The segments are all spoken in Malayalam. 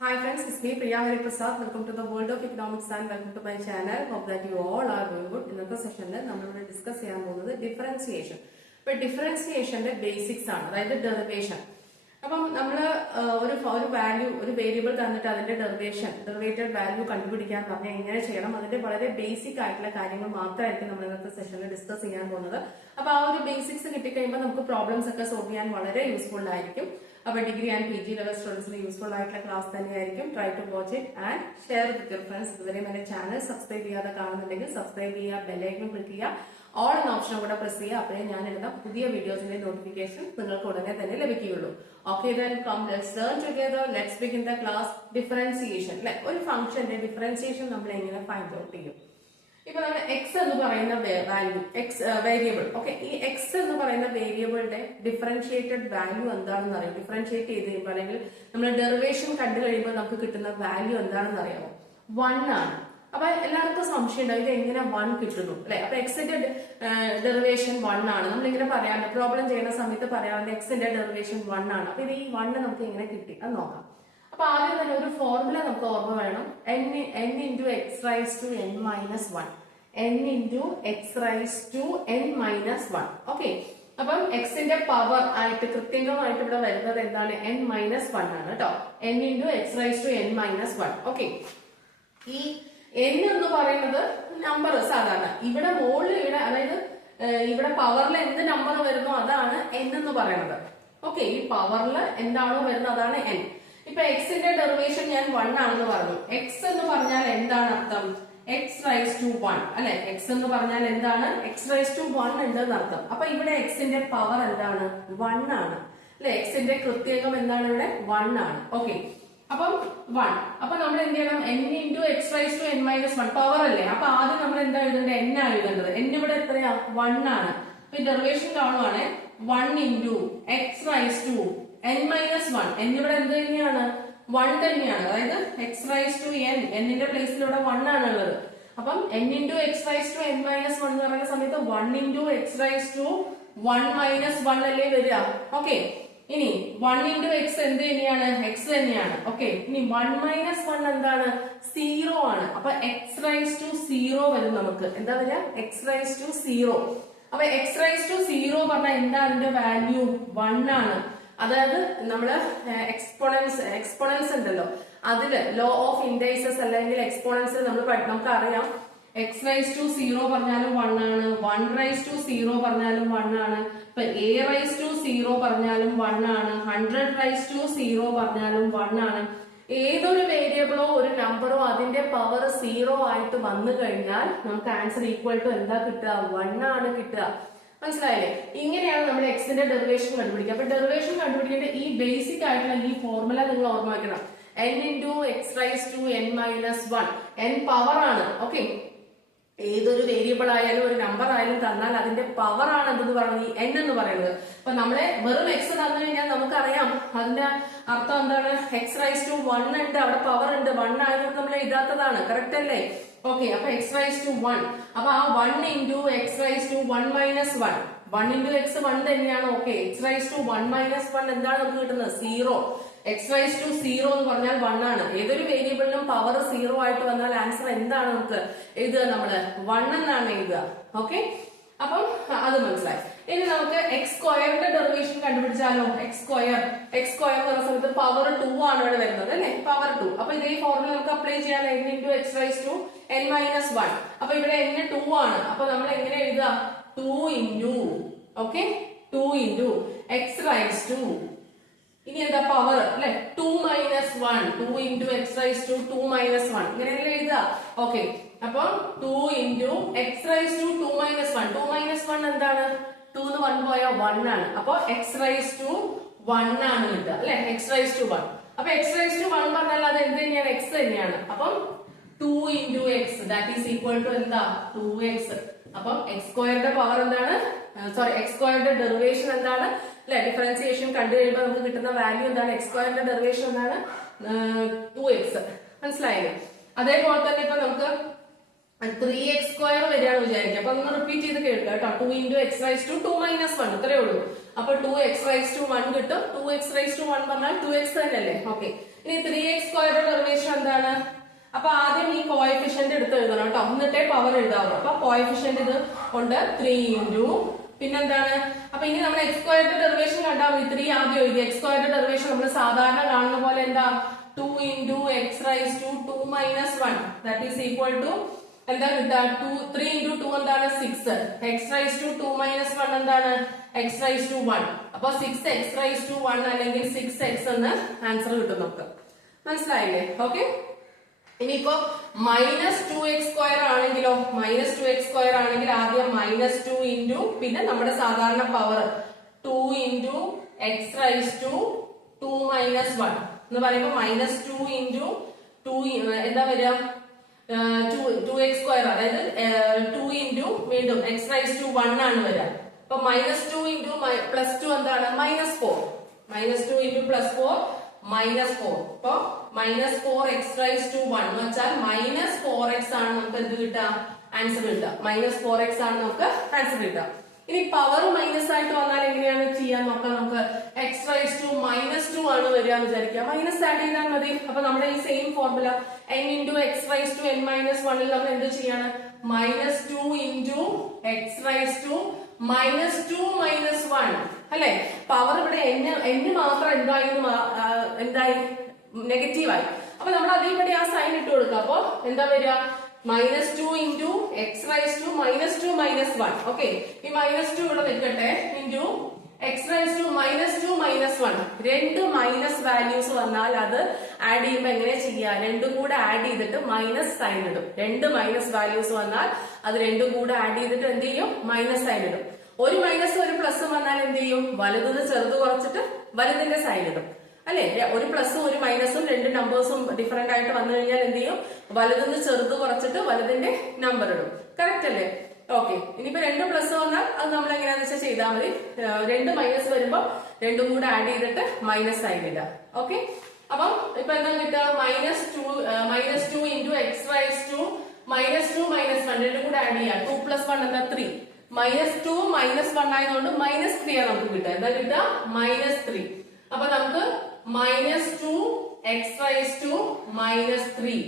Hi friends, it's me Priya Hari Prasad. Welcome to the world of economics and welcome to my channel. Hope that you all are doing good. ഇന്നത്തെ സെഷനിൽ നമ്മളിവിടെ ഡിസ്കസ് ചെയ്യാൻ പോകുന്നത് ഡിഫറൻസിയേഷൻ. ഇപ്പൊ ഡിഫറൻസിയേഷന്റെ ബേസിക്സ് ആണ്, അതായത് ഡെറിവേഷൻ. അപ്പം നമ്മൾ ഒരു വാല്യൂ, ഒരു വേരിയബിൾ തന്നിട്ട് അതിന്റെ ഡെറിവേറ്റഡ് വാല്യൂ കണ്ടുപിടിക്കാൻ പറഞ്ഞാൽ എങ്ങനെ ചെയ്യണം, അതിന്റെ വളരെ ബേസിക് ആയിട്ടുള്ള കാര്യങ്ങൾ മാത്രമായിരിക്കും നമ്മൾ ഇന്നത്തെ സെഷനിൽ ഡിസ്കസ് ചെയ്യാൻ പോകുന്നത്. അപ്പൊ ആ ഒരു ബേസിക്സ് കിട്ടിക്കഴിയുമ്പോൾ നമുക്ക് പ്രോബ്ലംസ് ഒക്കെ സോൾവ് ചെയ്യാൻ വളരെ യൂസ്ഫുൾ ആയിരിക്കും. അപ്പോൾ ഡിഗ്രി ആൻഡ് PG ലെവൽ സ്റ്റുഡൻസിന് യൂസ്ഫുൾ ആയിട്ടുള്ള ക്ലാസ് തന്നെയായിരിക്കും. Try to watch it and share with your friends. ഇതുവരെ എന്റെ ചാനൽ സബ്സ്ക്രൈബ് ചെയ്യാതെ കാണുന്നുണ്ടെങ്കിൽ സബ്സ്ക്രൈബ് ചെയ്യുക, ബെല്ലൈക്കൺ ക്ലിക്ക് ചെയ്യുക, ഓൾ എന്ന ഓപ്ഷൻ കൂടെ പ്രസ് ചെയ്യുക. അപ്പോഴേ ഞാൻ ഇടുന്ന പുതിയ വീഡിയോസിന്റെ നോട്ടിഫിക്കേഷൻ നിങ്ങൾക്ക് ഉടനെ തന്നെ ലഭിക്കുകയുള്ളൂ. Okay, then come let's learn together. Let's begin the class. Differentiation. അല്ലെ, ഒരു ഫംഗ്ഷന്റെ ഡിഫറൻസിയേഷൻ നമ്മൾ എങ്ങനെ ഫൈൻഡ് ഔട്ട് ചെയ്യും? ഇപ്പൊ നമ്മൾ എക്സ് എന്ന് പറയുന്ന വാല്യൂ, എക്സ് വേരിയബിൾ, ഓക്കെ, ഈ എക്സ് എന്ന് പറയുന്ന വേരിയബിളിന്റെ ഡിഫറൻഷിയേറ്റഡ് വാല്യൂ എന്താണെന്ന് അറിയാം. ഡിഫറൻഷിയേറ്റ് ചെയ്ത് കഴിയുമ്പോൾ അല്ലെങ്കിൽ നമ്മൾ ഡെറിവേഷൻ കണ്ടു കഴിയുമ്പോൾ നമുക്ക് കിട്ടുന്ന വാല്യൂ എന്താണെന്ന് അറിയാമോ? 1 ആണ്. അപ്പൊ എല്ലാവർക്കും സംശയം ഉണ്ടാവും, ഇത് എങ്ങനെ 1 കിട്ടുന്നു, അല്ലെ? അപ്പൊ എക്സിന്റെ ഡെറിവേഷൻ 1 ആണ്. നമ്മളിങ്ങനെ പറയാറുണ്ട്, പ്രോബ്ലം ചെയ്യുന്ന സമയത്ത് പറയാറുണ്ട് എക്സിന്റെ ഡെറിവേഷൻ 1 ആണ്. അപ്പൊ ഇത് ഈ 1 നമുക്ക് എങ്ങനെ കിട്ടി അത് നോക്കാം. അപ്പൊ ആദ്യം തന്നെ ഒരു ഫോർമുല നമുക്ക് ഓർമ്മ വേണം. n into x raised to n minus 1. n into x raised to n minus 1. Okay, അപ്പം എക്സിന്റെ പവർ ആയിട്ട് കൃത്യമായിട്ട് ഇവിടെ വരുന്നത് എന്താണ്? n minus 1 ആണ് കേട്ടോ. n into x raised to n minus 1. Okay, ഈ n എന്ന് പറയുന്നത് നമ്പർ സാധാരണ ഇവിടെ മുകളിൽ അതായത് ഇവിടെ പവറിൽ എന്ത് നമ്പർ വരുന്നോ അതാണ് n എന്ന് പറയുന്നത്. ഓക്കെ, ഈ പവറിൽ എന്താണോ വരുന്നത് അതാണ് n. ഇപ്പൊ എക്സിന്റെ ഡെറിവേഷൻ ഞാൻ 1 ആണെന്ന് പറഞ്ഞു. എക്സ് എന്ന് പറഞ്ഞാൽ എന്താണ് അർത്ഥം? എക്സ് റൈസ് ടു 1, അല്ലെ? എക്സ് എന്ന് പറഞ്ഞാൽ എന്താണ്? എക്സ് റൈസ് ടു 1 ഉണ്ടെന്ന് അർത്ഥം. അപ്പൊ ഇവിടെ എക്സിന്റെ പവർ എന്താണ്? 1 ആണ്, അല്ലെ? എക്സിന്റെ കൃത്യകം എന്താണ്? ഇവിടെ 1 ആണ്. ഓക്കെ, അപ്പം 1. അപ്പൊ നമ്മൾ എന്ത് ചെയ്യണം? n into x raised to n minus 1 power അല്ലേ? അപ്പൊ ആദ്യം നമ്മൾ എന്താ എഴുതേണ്ടത്? n ആണ് എഴുതേണ്ടത്. n ഇവിടെ എത്രയാ? 1 ആണ്. അപ്പൊ derivation കാണുവാണ് 1 into x raised to n minus 1. n ഇവിടെ എന്ത് തന്നെയാണ്? 1 തന്നെയാണ്. അതായത് x raised to n, ന്റെ പ്ലേസിൽ ഇവിടെ 1 ആണ് ഉള്ളത്. അപ്പം n into x raised to n minus 1 എന്ന് പറയുന്ന സമയത്ത് 1 into x raised to 1 minus 1 അല്ലേ വരിക? ഓക്കെ, ഇനി 1 into x എന്ത് തന്നെയാണ്? x തന്നെയാണ്. ഓക്കെ, ഇനി 1 minus 1 എന്താണ്? 0 ആണ്. അപ്പൊ x raised to 0 വരും. നമുക്ക് എന്താ വരിക? x raised to 0. അപ്പൊ x raised to 0 പറഞ്ഞാൽ എന്താ അതിന്റെ വാല്യൂ? 1 ആണ്. അതായത് നമ്മള് എക്സ്പോണൻസ് ഉണ്ടല്ലോ, അതില് ലോ ഓഫ് ഇൻഡൈസസ് അല്ലെങ്കിൽ എക്സ്പോണൻസിൽ നമുക്ക് അറിയാം x റൈസ് ടു 0 പറഞ്ഞാലും 1 ആണ്, 1 റൈസ് ടു 0 പറഞ്ഞാലും 1 ആണ്, ഇപ്പൊ a റൈസ് ടു 0 പറഞ്ഞാലും 1 ആണ്, 100 റൈസ് ടു 0 പറഞ്ഞാലും 1 ആണ്. ഏതൊരു വേരിയബിളോ ഒരു നമ്പറോ അതിന്റെ പവർ 0 ആയിട്ട് വന്നു കഴിഞ്ഞാൽ നമുക്ക് ആൻസർ ഈക്വൽ ടു എന്താ കിട്ടുക? 1 ആണ് കിട്ടുക. മനസ്സിലായില്ലേ? ഇങ്ങനെയാണ് നമ്മൾ എക്സിന്റെ ഡെറിവേഷൻ കണ്ടുപിടിക്കുക. അപ്പൊ ഡെറിവേഷൻ കണ്ടുപിടിക്കേണ്ട ഈ ബേസിക് ആയിട്ടുള്ള ഈ ഫോർമുല നിങ്ങൾ ഓർമ്മ വെക്കണം. n into x raised to n minus 1. n power ആണ്. ഓക്കെ, ഏതൊരു വേരിയബിൾ ആയാലും ഒരു നമ്പർ ആയാലും തന്നാൽ അതിന്റെ പവർ ആണ് എന്തെന്ന് പറയുന്നത്? ഈ n എന്ന് പറയുന്നത്. അപ്പൊ നമ്മളെ വെറും x തന്നു കഴിഞ്ഞാൽ നമുക്കറിയാം അതിന്റെ അർത്ഥം എന്താണ്? x raised to 1 ഉണ്ട്, അവിടെ പവർ ഉണ്ട്. 1 ആയതുകൊണ്ട് നമ്മൾ എഴുതാത്തതാണ്. കറക്റ്റ് അല്ലേ? ഓക്കെ, അപ്പൊ x raised to 1. അപ്പൊ ആ 1 into x raised to 1 minus 1. 1 into x 1 തന്നെയാണ്. Okay, x raised to 1 minus 1 എന്താണ് നമുക്ക് കിട്ടുന്നത്? 0. x raised to 0 എന്ന് പറഞ്ഞാൽ 1 ആണ്. ഏതൊരു വേരിയബിളിനും പവർ 0 ആയിട്ട് വന്നാൽ ആൻസർ എന്താണ് നമുക്ക് എഴുതുക? നമ്മള് 1 എന്നാണ് എഴുതുക. ഓക്കെ, അപ്പം അത് മനസ്സിലായി. ഇനി നമുക്ക് എക്സ് സ്ക്വയറിന്റെ ഡെറിവേഷൻ കണ്ടുപിടിച്ചാലോ? എക്സ് സ്ക്വയർ എന്ന് പറയുന്ന സമയത്ത് പവർ 2 ആണ് ഇവിടെ വരുന്നത്, അല്ലെ? പവർ 2. അപ്പൊ ഇതേ ഫോർമുല നമുക്ക് അപ്ലൈ ചെയ്യാൻ n into x raised to n minus 1. അപ്പൊ ഇവിടെ n 2 ആണ്. അപ്പൊ നമ്മൾ എങ്ങനെ എഴുതുക? 2 into, okay, 2 into x raised to, ഇനി എന്താ പവർ, അല്ലെ? 2 minus 1. 2 into x raised to 2 minus 1. ഇങ്ങനെയല്ലേ എഴുതുക? ഓക്കെ, അപ്പൊ 2 into x raised to 2 minus 1. 2 minus 1 എന്താണ്? 2 ന്ന് 1 പോയാൽ 1 ആണ്. അപ്പൊ x raised to 1 ആണ് കിട്ടുക, അല്ലെ? x raised to 1. അപ്പൊ x raised to 1 പറഞ്ഞാൽ അത് എന്ത് തന്നെയാണ്? x തന്നെയാണ്. അപ്പം 2 into x that is equal to എന്താ? 2x. അപ്പം x സ്ക്വയറിന്റെ പവർ എന്താണ്? സോറി, x സ്ക്വയറിന്റെ ഡെറിവേഷൻ എന്താണ്? അല്ലെ, ഡിഫറൻസിയേഷൻ കണ്ടു കഴിയുമ്പോൾ നമുക്ക് കിട്ടുന്ന വാല്യൂ എന്താണ്? x സ്ക്വയറിന്റെ ഡെറിവേഷൻ എന്താണ്? 2x. മനസ്സിലായില്ലേ? അതേപോലെ തന്നെ ഇപ്പൊ നമുക്ക് 3x² വരികയാണ് വിചാരിക്കുക. അപ്പൊ ഒന്ന് റിപ്പീറ്റ് ചെയ്ത് കേൾക്കുക കേട്ടോ. 2 into x raised to 2 minus 1 ഇത്രയേ ഉള്ളൂ. അപ്പൊ 2x raised to 1 കിട്ടും. 2x raised to 1 പറഞ്ഞാൽ 2x തന്നെയല്ലേ. ഓക്കെ, ഇനി 3x² ഡെറിവേഷൻ എന്താണ്? അപ്പൊ ആദ്യം ഈ കോഎഫിഷ്യന്റ് എടുത്ത് എഴുതണം കേട്ടോ, എന്നിട്ടേ പവർ എഴുതാവൂ. അപ്പൊ കോഎഫിഷ്യന്റ് ഇത് ഉണ്ട് 3 into പിന്നെന്താണ്? അപ്പൊ ഇനി നമ്മൾ x² ഡെറിവേഷൻ കണ്ടാൽ മതി. 3 ആദ്യം എഴുതി. x² ഡെറിവേഷൻ നമ്മൾ സാധാരണ കാണുന്ന പോലെ എന്താ? 2 into x raised to 2 minus 1 that is equal to എന്താ കിട്ടുക? 3 into 2 എന്താണ്? 6. x raised to 2 minus 1 എന്താണ്? x raised to 1. അപ്പൊ 6x raised to 1 അല്ലെങ്കിൽ 6x എന്ന് ആൻസർ കിട്ടും നമുക്ക്. മനസ്സിലായില്ലേ? ഓക്കെ, ഇനിയിപ്പോ -2x² ആണെങ്കിലോ, -2x² ആണെങ്കിൽ ആദ്യം -2 into പിന്നെ നമ്മുടെ സാധാരണ power 2 into x raised to 2 minus 1 എന്ന് പറയുമ്പോൾ -2 into 2 എന്താ വരിക? 2x² അതായത് 2 into വീണ്ടും x raised to 1 ആണ് വരിക. അപ്പൊ -2 into +2 എന്താണ്? -4. -2 into +4 -4. അപ്പൊ -4x raised to 1 എന്ന് വെച്ചാൽ -4x ആണ് നമുക്ക് എന്ത് കിട്ടുക? ആൻസർ കിട്ടുക. -4x ആണ് നമുക്ക് ആൻസർ കിട്ടുക. ഇനി പവർ മൈനസ് ആയിട്ട് വന്നാൽ എങ്ങനെയാണ് ചെയ്യാൻ നോക്കാം നമുക്ക്. x raised to -2 ആണ് വരിക എന്ന് വിചാരിക്കുക. മൈനസ് ആഡ് ചെയ്താൽ മതി. അപ്പൊ നമ്മുടെ ഈ same formula n into x raised to n minus 1 ൽ നമ്മൾ എന്ത് ചെയ്യാണ്? -2 into x raised to -2 minus 1 അല്ലെ. പവർ ഇവിടെ n മാത്രം എന്തായി? നെഗറ്റീവായി. അപ്പൊ നമ്മൾ അതേപടി ആ സൈൻ ഇട്ട് കൊടുക്കുക. അപ്പൊ എന്താ വരിക? -2 into x raised to -2 minus 1. Okay, ഈ -2 ഇവിടെ നിൽക്കട്ടെ. into x raised to -2 minus 1. രണ്ട് മൈനസ് വാല്യൂസ് വന്നാൽ അത് ആഡ് ചെയ്യുമ്പോൾ എങ്ങനെ ചെയ്യാം? രണ്ടും കൂടെ ആഡ് ചെയ്തിട്ട് മൈനസ് സൈൻ ഇടും. രണ്ട് മൈനസ് വാല്യൂസ് വന്നാൽ അത് രണ്ടും കൂടെ ആഡ് ചെയ്തിട്ട് എന്ത് ചെയ്യും? മൈനസ് സൈൻ ഇടും. ഒരു മൈനസും ഒരു പ്ലസും വന്നാൽ എന്ത് ചെയ്യും? വലുതിന് ചെറുത് കുറച്ചിട്ട് വലുതിന്റെ സൈൻ ഇടും അല്ലെ. ഒരു പ്ലസും ഒരു മൈനസും രണ്ട് നമ്പേഴ്സും ഡിഫറെന്റ് ആയിട്ട് വന്നു കഴിഞ്ഞാൽ എന്ത് ചെയ്യും? വലുതിന് ചെറുത് കുറച്ചിട്ട് വലുതിന്റെ നമ്പർ ഇടും. കറക്റ്റ് അല്ലേ? ഓക്കെ, ഇനിയിപ്പോ രണ്ട് പ്ലസ് വന്നാൽ അത് നമ്മൾ എങ്ങനെയാന്ന് വെച്ചാൽ ചെയ്താൽ മതി. രണ്ട് മൈനസ് വരുമ്പോൾ രണ്ടും കൂടെ ആഡ് ചെയ്തിട്ട് മൈനസ് സൈൻ ഇടാം. ഓക്കെ, അപ്പം ഇപ്പൊ എന്താ കിട്ടുക? -2 into x raised to -2 minus 1 രണ്ടും കൂടെ ആഡ് ചെയ്യാം. 2 plus 1 എന്താ? 3. -2 -1 ആയതുകൊണ്ട് -3 ആണ് നമുക്ക് കിട്ടുക. എന്താ കിട്ടുക? -3. അപ്പൊ നമുക്ക് -2 x raised to -3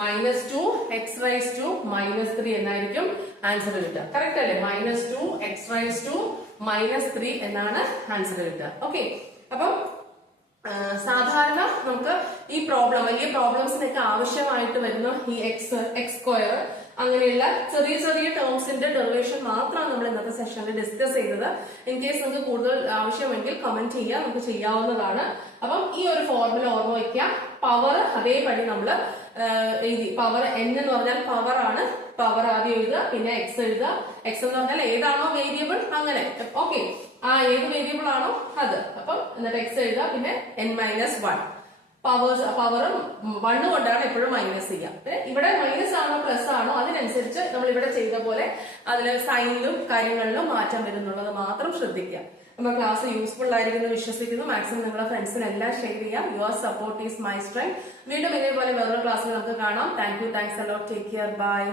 -2 x raised to -3 എന്നായിരിക്കും ആൻസർ കിട്ടുക. കറക്റ്റ് അല്ലേ? -2 x raised to -3 എന്നാണ് ആൻസർ കിട്ടുക. ഓക്കെ, അപ്പം സാധാരണ നമുക്ക് ഈ പ്രോബ്ലം, വലിയ പ്രോബ്ലംസിനൊക്കെ ആവശ്യമായിട്ട് വരുന്ന ഈ x² അങ്ങനെയുള്ള ചെറിയ ചെറിയ ടേംസിന്റെ ഡെറിവേഷൻ മാത്രമാണ് നമ്മൾ ഇന്നത്തെ സെഷനിൽ ഡിസ്കസ് ചെയ്തത്. ഇൻ കേസ് നിങ്ങൾക്ക് കൂടുതൽ ആവശ്യമെങ്കിൽ കമന്റ് ചെയ്യുക, നമുക്ക് ചെയ്യാവുന്നതാണ്. അപ്പം ഈ ഒരു ഫോർമുല ഓർമ്മ വയ്ക്കുക. പവർ അതേപടി നമ്മൾ എഴുതി. പവർ n എന്ന് പറഞ്ഞാൽ പവർ ആണ്. പവർ ആദ്യം എഴുതുക, പിന്നെ x എഴുതുക. x എന്ന് പറഞ്ഞാൽ ഏതാണോ വേരിയബിൾ അങ്ങനെ. ഓക്കെ, ആ ഏത് വേരിയബിൾ ആണോ അത്. അപ്പം എന്നിട്ട് x എഴുതുക, പിന്നെ n-1. പവർ 1 കൊണ്ടാണ് എപ്പോഴും മൈനസ് ചെയ്യുക. ഇവിടെ മൈനസ് ആണോ പ്ലസ് ആണോ അതിനനുസരിച്ച് നമ്മൾ ഇവിടെ ചെയ്ത പോലെ അതിൽ സൈനിലും കാര്യങ്ങളിലും മാറ്റം വരുന്നുള്ളത് മാത്രം ശ്രദ്ധിക്കുക. നമ്മുടെ ക്ലാസ് യൂസ്ഫുൾ ആയിരിക്കുന്നു വിശ്വസിക്കുന്നു. മാക്സിമം നിങ്ങളുടെ ഫ്രണ്ട്സിനെല്ലാം ഷെയർ ചെയ്യാം. Your support is my strength. വീണ്ടും ഇതേപോലെ വേറൊരു ക്ലാസ്സിൽ നമുക്ക് കാണാം. Thank you, thanks a lot, take care, by.